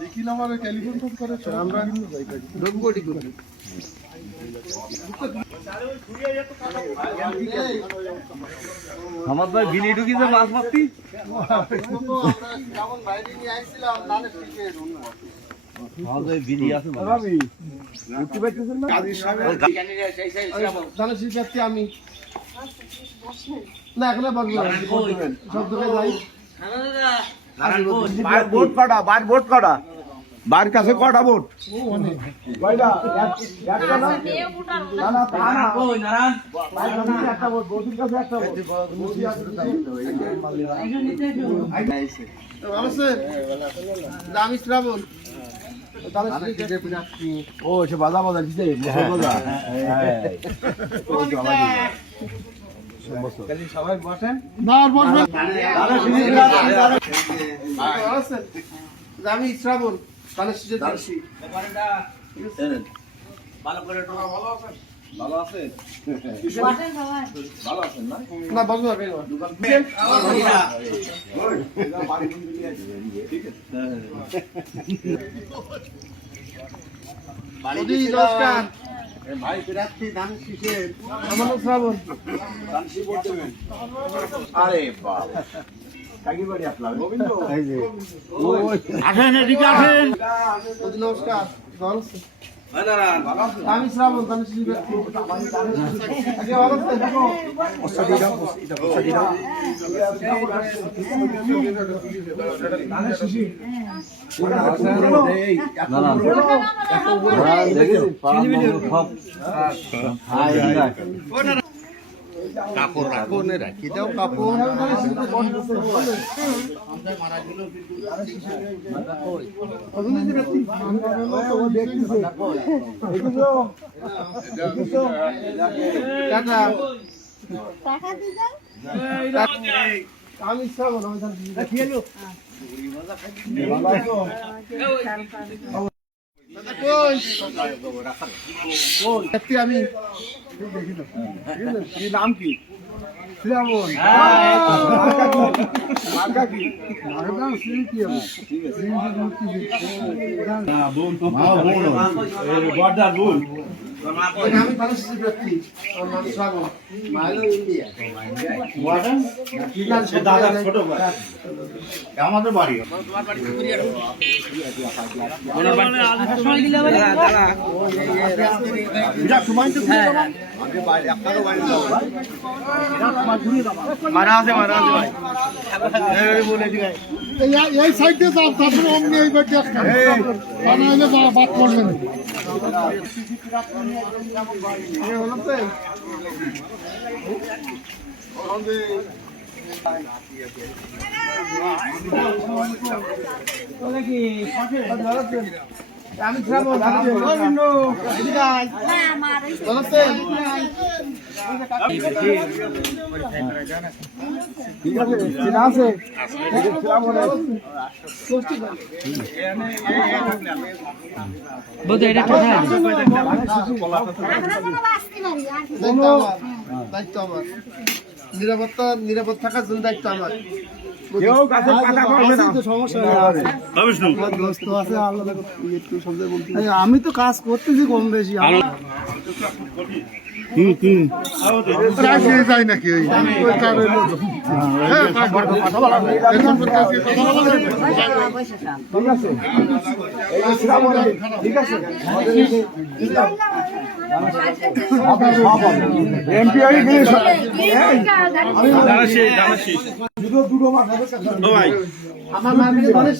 দেখি না আমার টেলিফোন ফোন করে আমরা ডোমগড়ি করি আমার ভাই বিলি ঢুকিছে মাছ মারতি যেমন বাইরে নিয়ে আইছিলাম নালে শিখে আমাদের বিলি আছে ভাবি উঠতে পারতেছেন না কাজী সাহেব নালে শিখাচ্ছি আমি না এখন বলবো সব দোকানে যাই বোট কটা বোট কটা বার কাছে কটা বোট ভাইরা একটা না না না তা না ওই নারায়ণ বাইরে কাছে একটা বোট বোটের কাছে একটা বোট মুসি আছে নমস্তে দামি শ্রাবণ ও সে বাজা বাজা দিতে বাজা সবাই বসেন না আর বসবেন দামি শ্রাবণ তাহলে সিজে দাসি ভালো করে ভালো আছেন ভালো আছেন ভালো আছেন না না বসবো না দোকান নমস্কার ভাই বিরাটটি ধান কিসের আমার নাম শ্রাবণ ধান কি বলতেন আরে বাপ কাকি বাড়ি আসলাম গোবিন্দ এই যে আসেন এদিকে আসেন নমস্কার ভালো আছেন নারায়ণ ভালো আছেন আমি শ্রাবণ তাহলে সিজে আগে ভালো আছেন দেখো কাপড় রাখো নে রাখি দাও কাপড় আমি শ্রাবণ আমি নাম কি শ্রাবণ আমি ভালো শিশু ব্যক্তি আমার নাম শ্রাবণ মাইলো ইন্ডিয়া দাদা ছোট ভাই আমাদের বাড়ি এই সাইডে যাও তারপরে অমনি এই বাড়ি বানাইলে বাদ করবেন আমি শ্রাবণ ঠিক আছে চেনা আছে দায়িত্ব আমার নিরাপদ থাকার জন্য দায়িত্ব আমার আমি তো কাজ করতেছি কম বেশি যাই নাকি ঠিক আছে এমপি দুটো মাছ আমার মার্কেটে মানে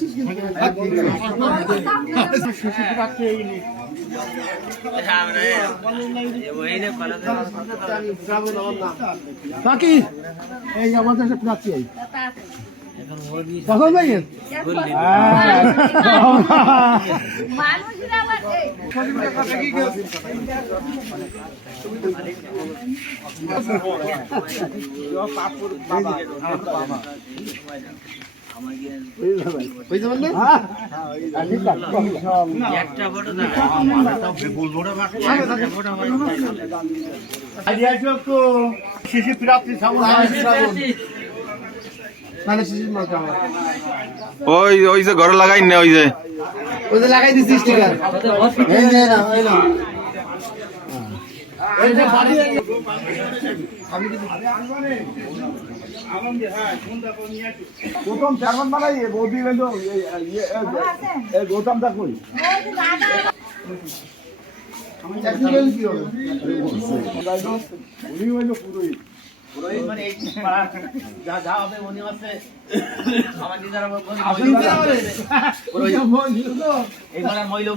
বাকি এই আমাদের একটা প্রাচী পছন্দ হয়ে শিশু প্রাপ্তি ওই যে ঘরে লাগাই না ওই যে ওই যে লাগাই দিছি স্টিকার এই যে না এই না এই যে বাড়ি প্রথম চেয়ারম্যান বানাই বৌদি হইলো গৌতম দা কই অ্যাক্সিডেন্ট কি হলো উনি হইলো পুরোই যা যা হবে মনে আছে আমার নিজের এইবার মহিলা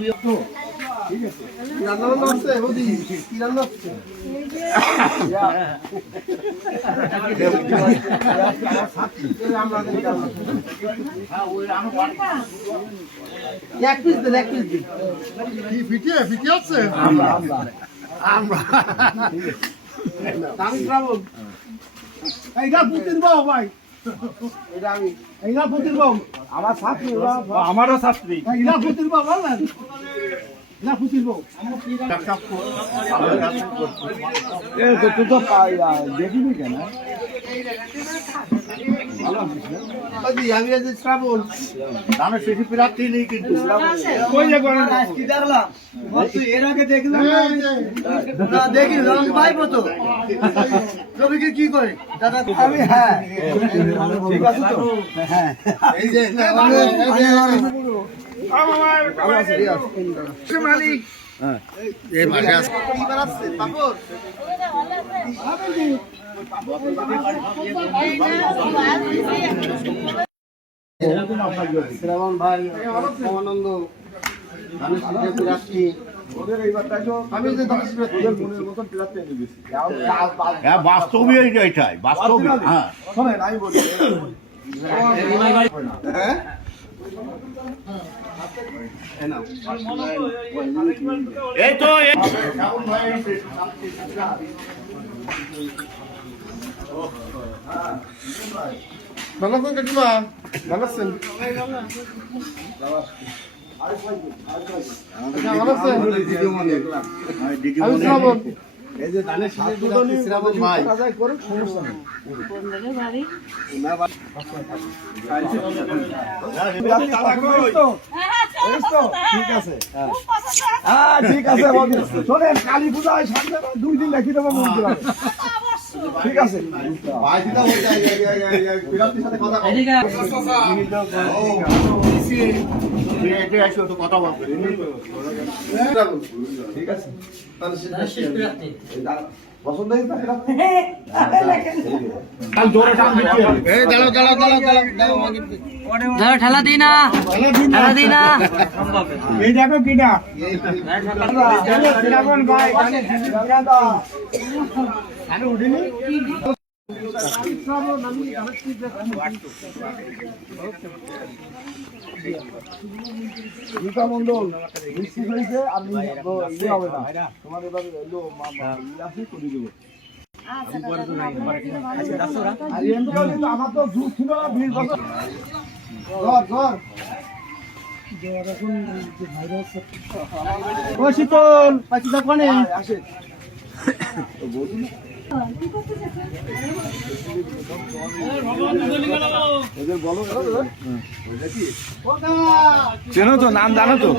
ঠিক আছে কি রান্না বান্না হচ্ছে বৌদি কি রান্না হচ্ছে এক পিস দিন কি ফিটিয়ে হচ্ছে আমরা দামি ট্রাভেল এইটা পুতিন বাবু ভাই এটা আমি এইটা পুতিন বাবু আমার ছাত্রী আমারও ছাত্রী এইটা পুতিন বাবু বললেন না পুতিন বাবু তুই তো দেখিনি কেন আমি আজ ট্রাভেল দামের শেষে প্রাপ্তি নেই কিন্তু কি দেখলাম এর আগে দেখলাম না দেখি ভাই মতো রবিকে কি করে দাদা আমি হ্যাঁ ঠিক আছে তো হ্যাঁ এই যে মালিক এই মাঠে আছে কি বানাচ্ছে পাপড় শ্রাবণ ভাই আনন্দ ওদের এইবারটাই তো আমি যে ওদের মনের মতন প্লেয়ার এনে দিচ্ছি হ্যাঁ বাস্তবই এটাই বাস্তব হ্যাঁ শোনেন আমি বলি হ্যাঁ এই তো ভালো আছেন কাকিমা ভালো আছেন ভালো আছেন আমি শ্রাবণ এই যে ধানের শীষের দুধনি শ্রাবণ ভাই কাজাই করে সমস্যা নেই ঠিক আছে হ্যাঁ ঠিক আছে শোনেন কালী পূজায় সামনে 2 দিন রেখে দেবো মন্দির ঠিক আছে কথা বলবে ঠিক আছে পছন্দ ঠেলা দিই না এই দেখো কিনা উঠিনি গীতা মন্ডল মিষ্টি হয়েছে আর ইয়ে হবে না তোমার এবার আছে করে দেবো আর এমনি আমার তো যুগ ছিল না 20 বছর ও শীতল পাখিটা কোনে আসে চেনো তো নাম জানো তো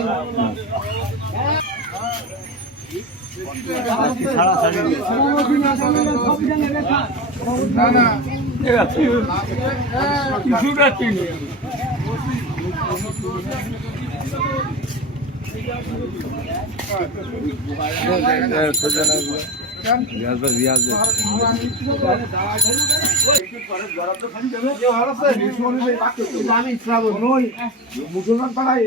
মুসলমান পাড়ায়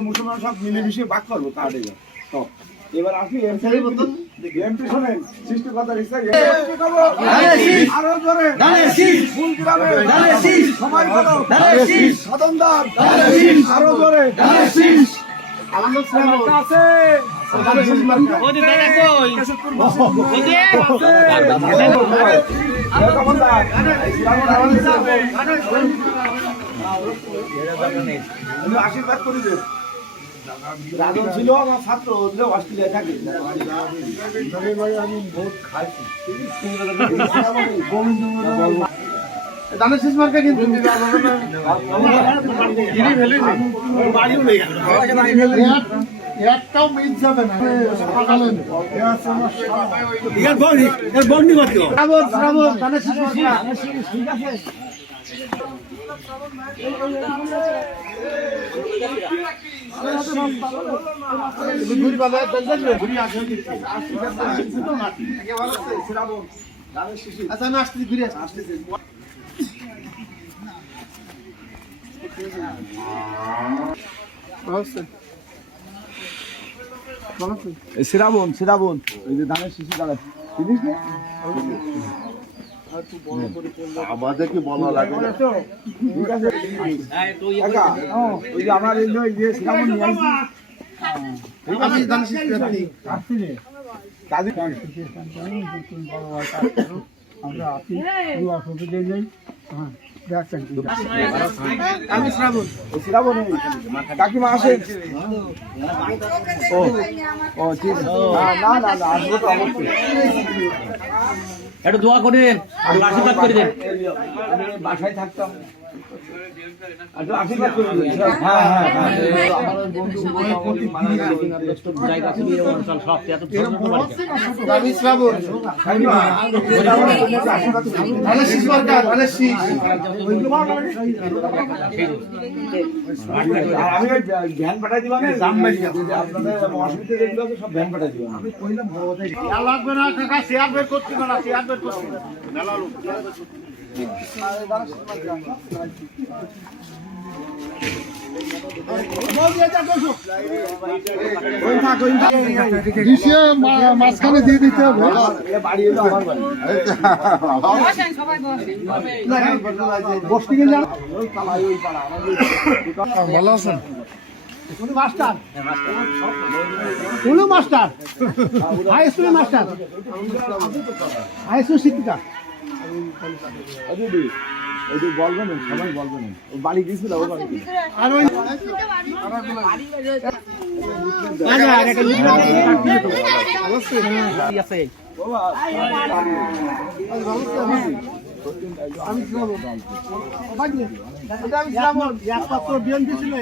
মুসলমান সব মিলেমিশে বাক করবো তাহলে এবার আসি এমপি শোনেন সৃষ্টি কথার ইচ্ছা আরো জোরে ফুল গ্রামে সময় করো সাধনদার আরো জোরে আছে আশীর্বাদ করে দেব রাজন ছিল আমার ছাত্র অস্ট্রেলিয়ায় থাকে আমি ভোট খাইছি দানের শেষ মার্কা কিন্তু একটাও মিস যাবে না শ্রাবণ দানের শেষ মার্কা ঠিক আছে ঘুরি বাবা ঘুরি আছে আচ্ছা না আসতে ঘুরে আসতেছে শ্রাবণ শ্রাবণ ওই যে ধানের শিশু দাঁড়া চিনিস না আমাদের কি বলা লাগে না? ঠিক আছে কাকা, ওই যে আমার এই যে শ্রাবণ নিয়ে আসছি আমি দানের শেষ প্রার্থী কাজী আমরা আছি পুরো অসুবিধে নেই হ্যাঁ দেখছেন আমি শ্রাবণ শ্রাবণ কাকিমা আসেন ও ও ঠিক আছে না না না আসবো তো অবশ্যই একটু দোয়া করে দেন আশীর্বাদ করে দেন আমি বাসায় থাকতাম একটু আশীর্বাদ করে দিন হ্যাঁ হ্যাঁ হ্যাঁ আমার বন্ধু মোটামুটি জায়গা ছিল এই অঞ্চল সব এত ছোট ছোট বাড়ি আমি শ্রাবণ দানের শেষ মার্কা দানের শেষ আর আমি ওই ভ্যান পাঠাই দিবা না আপনাদের অসুবিধা যেগুলো আছে সব ভ্যান পাঠাই দিবা আমি কইলাম বড় কথা লাগবে না কাকা শেয়ার বের করতে না শেয়ার বের করতে মাঝখানে দিয়ে দিতে হবে বাড়ি এলো আমার বাড়ি বসতে গেলে ওই পাড়া ওই পাড়া আমাদের ভালো আছেন উনি মাস্টার উনি মাস্টার হাই স্কুলের মাস্টার হাই স্কুল শিক্ষিকা দিদি ওই যে বলবেন সবাই বলবেন ও বাড়ি গেছিল ও বাড়ি গেছিল আর ওই আমি শ্রাবণ একমাত্র বিএনপি ছিল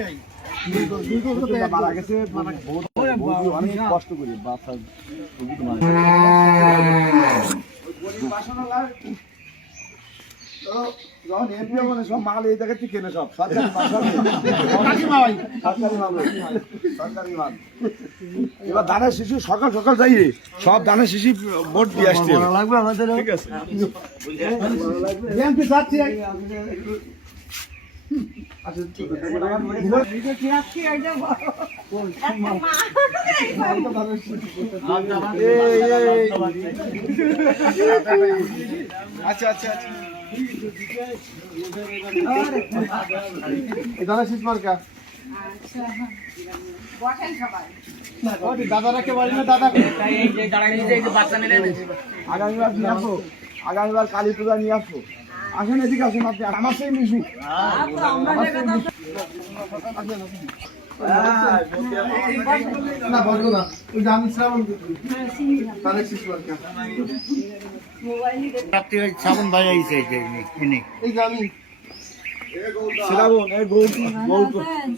মারা গেছে অনেক কষ্ট করি বাচ্চা যখন এমপি মানে সব মাল এই জায়গা থেকে কেনে সব সরকারি মাল সরকারি মাল এবার দানের শিশু সকাল সকাল যাই সব দানের শিশু ভোট দিয়ে আসছে লাগবে আমাদের ঠিক আছে বিএনপি যাচ্ছি আচ্ছা আচ্ছা আচ্ছা দাদা শেষ মার্কা দাদারা কে বলি না দাদা এই যে দাঁড়াই এই যে বাচ্চা নিলেন আগামীবার নিয়ে আসবো আগামীবার কালী পূজা নিয়ে আসবো আসেন এদিকে আসেন আপনি আমার সেই মিশু না বলবো না ওই যে আমি শ্রাবণ দাদা শেষ মার্কা শ্রাবণ ভাই আইছে এই যে এই যে আমি শ্রাবণ এই গৌ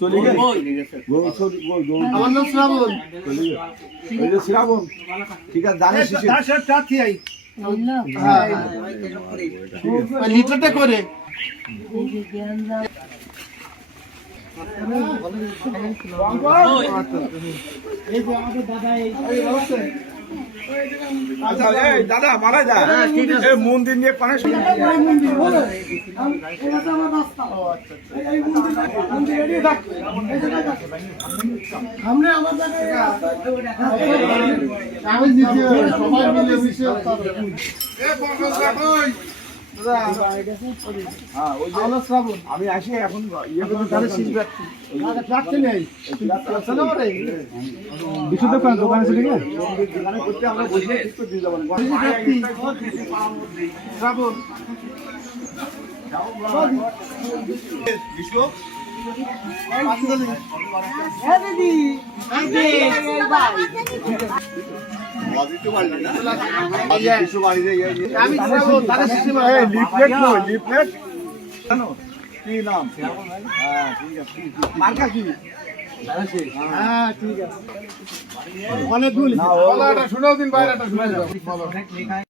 চলে গেছে আমার নাম শ্রাবণ এই যে শ্রাবণ ঠিক আছে জানিস শিশু দাসের প্রার্থী আই লিটারটা করে আচ্ছা এই দাদা মারা যা এই মন্দির নিয়ে পানে আমরা আমাদের আমি দিতে সবাই মিলে মিশে শ্রাবণ আমি আসি এখন ইয়ে করতে তাহলে শীত প্রার্থী নেই বিশুদ্ধ দোকানে চলে গেলে দোকানে করতে আমরা বসে একটু দিয়ে যাবো শ্রাবণ আমি শ্রাবণ তাহলে লিফলেট জানো কি নাম? হ্যাঁ ঠিক আছে। মার্কা কি? হ্যাঁ ঠিক আছে অনেক দূর না, ও- শোনাও দিন বাইরেটা শোনা যাবে